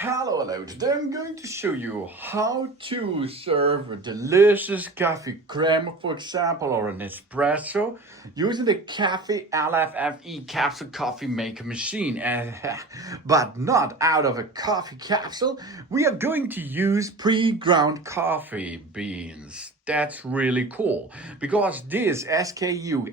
Hello, today I'm going to show you how to serve a delicious coffee crema, for example, or an espresso using the Cafelffe LFFE capsule coffee maker machine. But not out of a coffee capsule, we are going to use pre-ground coffee beans. That's really cool because this SKU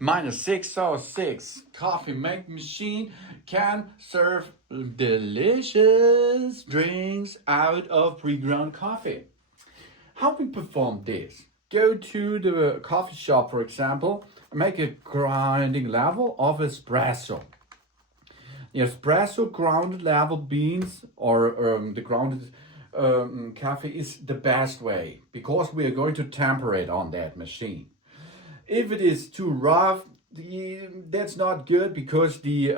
MK-606 coffee making machine can serve delicious drinks out of pre-ground coffee. How we perform this? Go to the coffee shop, for example, make a grinding level of espresso. The espresso grounded level beans or the grounded coffee is the best way because we are going to temper it on that machine. If it is too rough, that's not good because the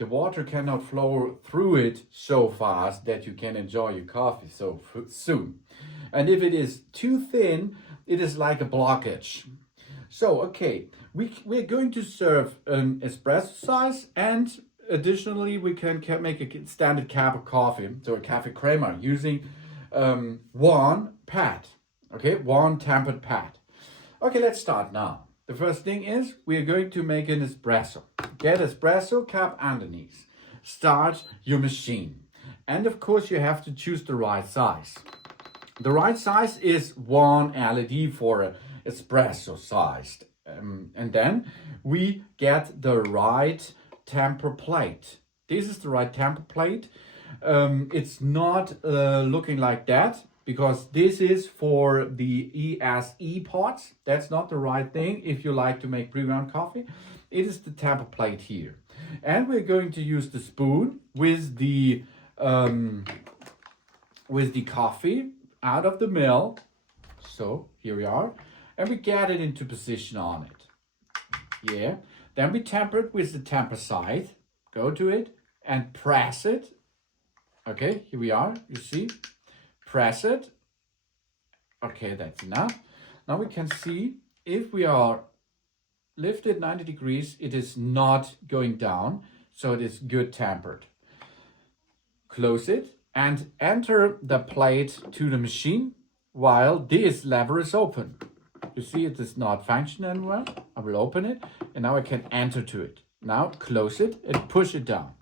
water cannot flow through it so fast that you can enjoy your coffee so soon. And if it is too thin, it is like a blockage. So okay, we're going to serve an espresso size, and additionally we can make a standard cup of coffee, so a coffee crema using one pad. Okay, one tempered pad. Okay, let's start now. The first thing is we are going to make an espresso. Get espresso cup underneath. Start your machine. And of course you have to choose the right size. The right size is one LED for an espresso sized. And then we get the right temper plate. This is the right temper plate. It's not looking like that, because this is for the ESE pots. That's not the right thing if you like to make pre-ground coffee. It is the temper plate here. And we're going to use the spoon with the coffee out of the mill. So here we are. And we get it into position on it. Yeah. Then we temper it with the temper side. Go to it and press it. Okay, here we are, you see. Press it. Okay, that's enough. Now we can see if we are lifted 90 degrees, it is not going down, so it is good tempered. Close it and enter the plate to the machine while this lever is open. You see it is not functioning anymore. I will open it and now I can enter to it. Now close it and push it down.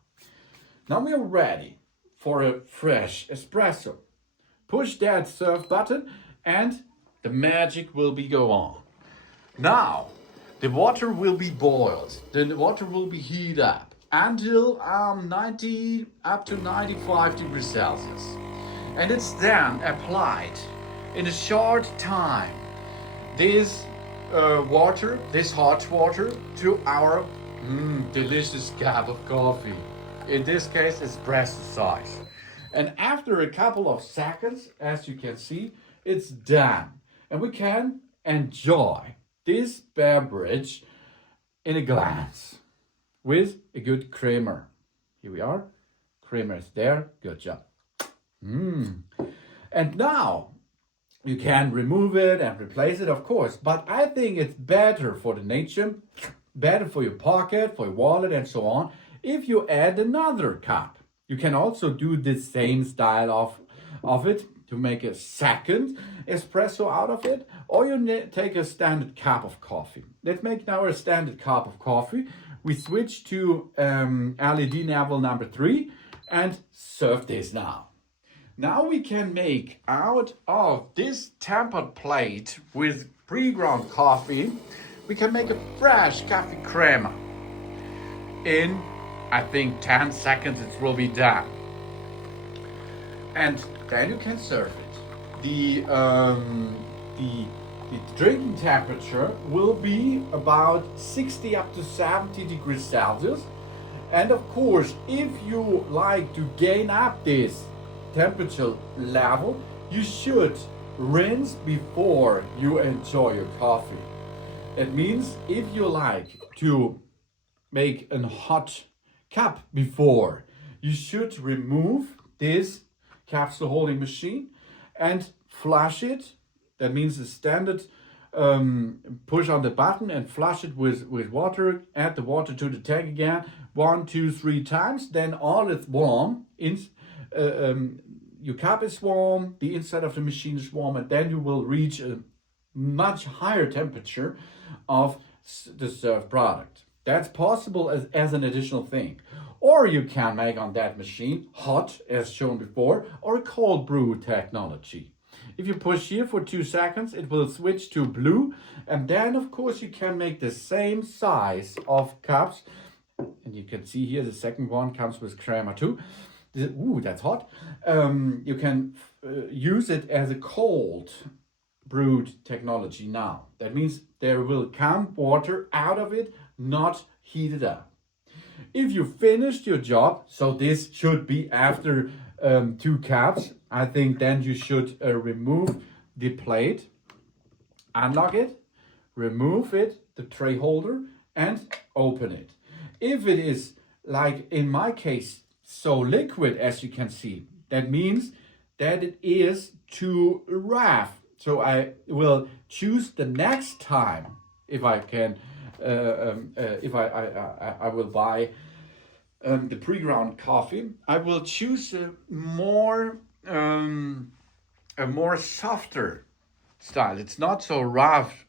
Now we are ready for a fresh espresso. Push that serve button and the magic will go on. Now, the water will be boiled. The water will be heated up until 90 up to 95 degrees Celsius. And it's then applied in a short time. This water, this hot water, to our delicious cup of coffee. In this case, espresso size. And after a couple of seconds, as you can see, it's done. And we can enjoy this beverage in a glass with a good creamer. Here we are. Creamer is there. Good job. And now you can remove it and replace it, of course. But I think it's better for the nature, better for your pocket, for your wallet, and so on, if you add another cup. You can also do the same style of it to make a second espresso out of it, or you take a standard cup of coffee. Let's make now a standard cup of coffee. We switch to LED level number 3 and serve this now. Now we can make out of this tempered plate with pre-ground coffee, we can make a fresh coffee crema. In I think 10 seconds it will be done. And then you can serve it. The drinking temperature will be about 60 up to 70 degrees Celsius. And of course, if you like to gain up this temperature level, you should rinse before you enjoy your coffee. It means if you like to make a hot cup before, you should remove this capsule holding machine and flush it. That means the standard push on the button and flush it with water. Add the water to the tank again 1, 2, 3 times. Then all is warm your cup is warm, the inside of the machine is warm, and then you will reach a much higher temperature of the served product. That's possible as an additional thing. Or you can make on that machine hot, as shown before, or a cold brew technology. If you push here for 2 seconds, it will switch to blue, and then of course you can make the same size of cups. And you can see here the second one comes with crema too. Ooh, that's hot. You can use it as a cold brewed technology now. That means there will come water out of it, not heated up. If you finished your job, so this should be after 2 cups, I think then you should remove the plate, unlock it, remove it, the tray holder, and open it. If it is, like in my case, so liquid as you can see, that means that it is too rough. So I will choose the next time, if I can, if I will buy the pre-ground coffee, I will choose a more softer style. It's not so rough,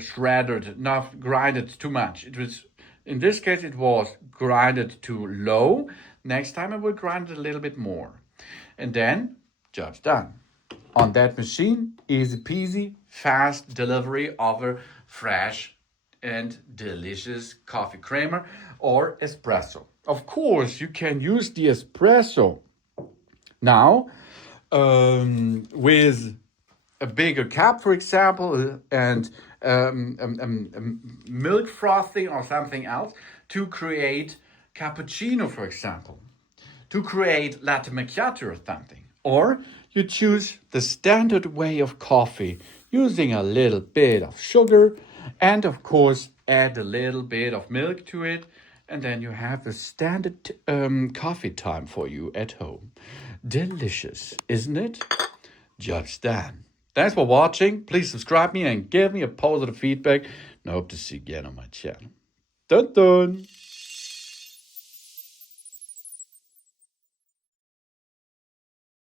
shredded, not grinded too much. It was, in this case, it was grinded too low. Next time I will grind it a little bit more. And then, job's done. On that machine, easy peasy, fast delivery of a fresh and delicious coffee creamer or espresso. Of course, you can use the espresso now with a bigger cup, for example, and milk frosting or something else to create cappuccino, for example, to create latte macchiato or something. Or you choose the standard way of coffee, using a little bit of sugar and, of course, add a little bit of milk to it. And then you have a standard coffee time for you at home. Delicious, isn't it? Job's done. Thanks for watching. Please subscribe me and give me a positive feedback. And I hope to see you again on my channel. Dun dun!